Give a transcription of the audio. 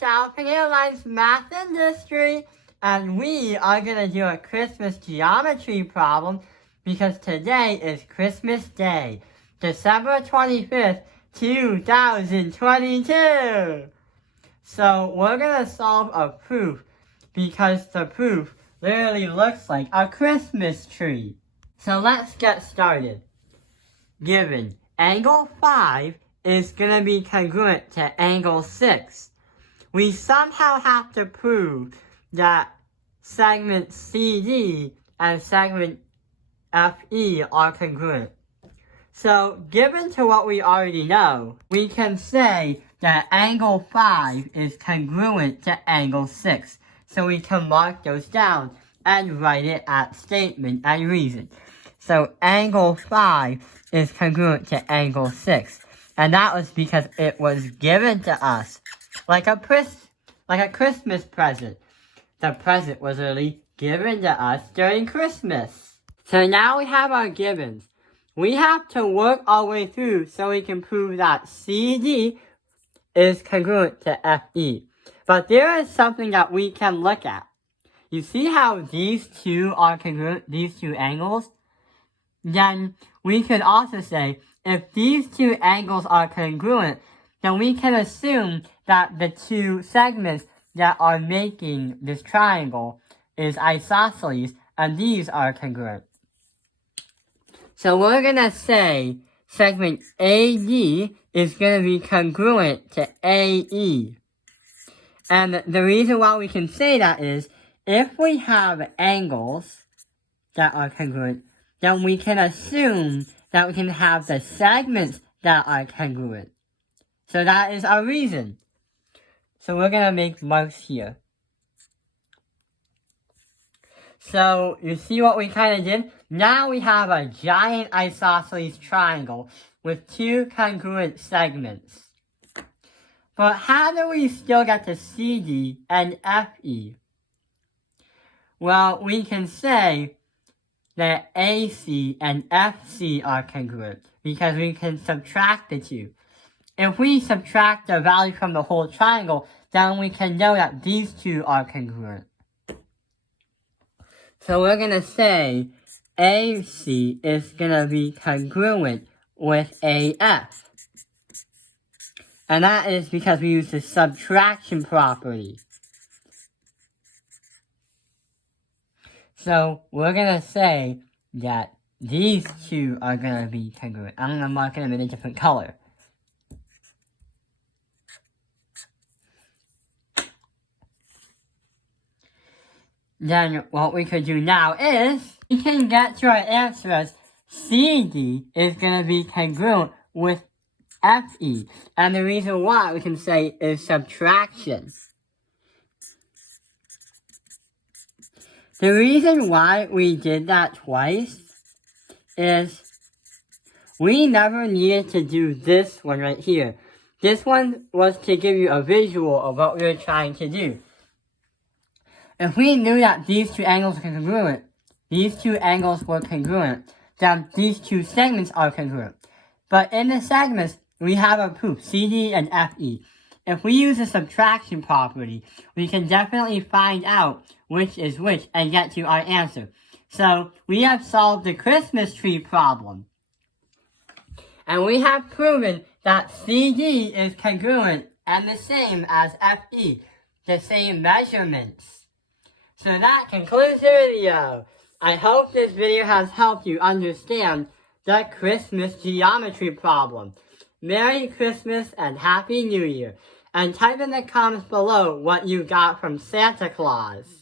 South Airlines Math Industry, and we are going to do a Christmas geometry problem because today is Christmas Day, December 25th, 2022. So we're going to solve a proof because the proof literally looks like a Christmas tree. So let's get started. Given angle 5 is going to be congruent to angle 6. We somehow have to prove that segment CD and segment FE are congruent. So, given to what we already know, we can say that angle 5 is congruent to angle 6. So we can mark those down and write it at statement and reason. So angle 5 is congruent to angle 6. And that was because it was given to us like a Christmas present. The present was really given to us during Christmas. So now we have our givens. We have to work our way through so we can prove that CD is congruent to FE. But there is something that we can look at. You see how these two are congruent, these two angles? Then we could also say, if these two angles are congruent, then we can assume that the two segments that are making this triangle is isosceles, and these are congruent. So we're going to say segment AD is going to be congruent to AE. And the reason why we can say that is, if we have angles that are congruent, then we can assume that we can have the segments that are congruent. So that is our reason. So we're going to make marks here. So you see what we kind of did? Now we have a giant isosceles triangle with two congruent segments. But how do we still get to CD and FE? Well, we can say that AC and FC are congruent because we can subtract the two. If we subtract the value from the whole triangle, then we can know that these two are congruent. So we're going to say AC is going to be congruent with AF. And that is because we use the subtraction property. So we're going to say that these two are going to be congruent. I'm going to mark them in a different color. Then what we could do now is, we can get to our answer as CD is going to be congruent with FE. And the reason why we can say is subtraction. The reason why we did that twice is we never needed to do this one right here. This one was to give you a visual of what we were trying to do. If we knew that these two angles were congruent, then these two segments are congruent. But in the segments, we have a proof, CD and FE. If we use the subtraction property, we can definitely find out which is which and get to our answer. So, we have solved the Christmas tree problem. And we have proven that CD is congruent and the same as FE, the same measurements. So that concludes the video. I hope this video has helped you understand the Christmas geometry problem. Merry Christmas and Happy New Year. And type in the comments below what you got from Santa Claus.